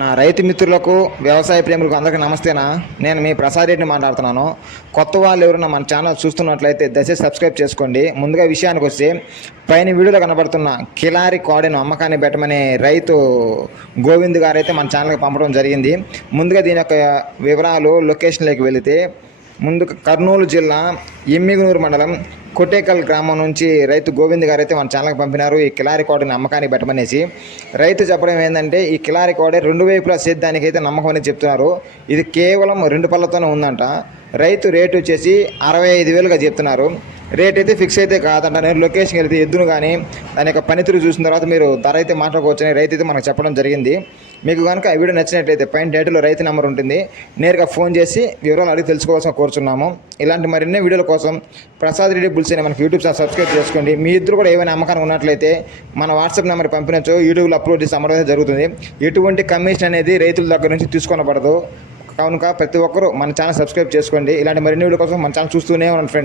నా రైతు మిత్రులకు వ్యవసాయ ప్రేములకు అందరికీ నమస్తేనా? నేను మీ ప్రసాద్ రెడ్డిని మాట్లాడుతున్నాను. కొత్త వాళ్ళు ఎవరైనా మన ఛానల్ చూస్తున్నట్లయితే దయచేసి సబ్స్క్రైబ్ చేసుకోండి. ముందుగా విషయానికి వస్తే పైన వీడియోలో కనబడుతున్న కిలారి కోడెను అమ్మకాన్ని పెట్టమని రైతు గోవింద్ గారు అయితే మన ఛానల్కి పంపడం జరిగింది. ముందుగా దీని యొక్క వివరాలు లొకేషన్లోకి వెళితే ముందుగా కర్నూలు జిల్లా ఎమ్మిగునూరు మండలం కొట్టేకల్ గ్రామం నుంచి రైతు గోవింద్ గారు అయితే మన ఛానల్కి పంపినారు. ఈ కిలారి కోడని అమ్మకానికి పెట్టమనేసి రైతు చెప్పడం ఏంటంటే ఈ కిలారి కోడే రెండు వైపులా సేద్యానికి అయితే నమ్మకం అనేది చెప్తున్నారు. ఇది కేవలం రెండు పళ్ళతోనే ఉందంట. రైతు రేటు వచ్చేసి అరవై ఐదు వేలుగా చెప్తున్నారు. రేట్ అయితే ఫిక్స్ అయితే కాదంట. నేను లొకేషన్కి వెళ్తే ఎద్దును కానీ దాని యొక్క పనితీరు చూసిన తర్వాత మీరు ధర అయితే మాట్లాడుకోవచ్చని రైతు అయితే మనకు చెప్పడం జరిగింది. మీకు కనుక ఈ వీడియో నచ్చినట్లయితే పైన డేట్లో రైతు నెంబర్ ఉంటుంది. నేరుగా ఫోన్ చేసి వివరాలు అడిగి తెలుసుకోవాల్సిన కోరుచున్నాము. ఇలాంటి మరిన్ని వీడియోల కోసం ప్రసాద్ రెడ్డి బుల్స్ అనే మనకి యూట్యూబ్ ఛానల్ సబ్స్క్రైబ్ చేసుకోండి. మీ ఇద్దరు కూడా ఏమైనా అమ్మకానికి ఉన్నట్లయితే మన వాట్సాప్ నెంబర్ పంపించచ్చు యూట్యూబ్లో అప్లోడ్ చేసి అమ్మడం జరుగుతుంది. ఎటువంటి కమిషన్ అనేది రైతుల దగ్గర నుంచి తీసుకొనబడదు. కనుక ప్రతి ఒక్కరూ మన ఛానల్ సబ్స్క్రైబ్ చేసుకోండి. ఇలాంటి మరిన్ని వీడియో కోసం మన ఛానల్ చూస్తూనే ఉన్నాను ఫ్రెండ్స్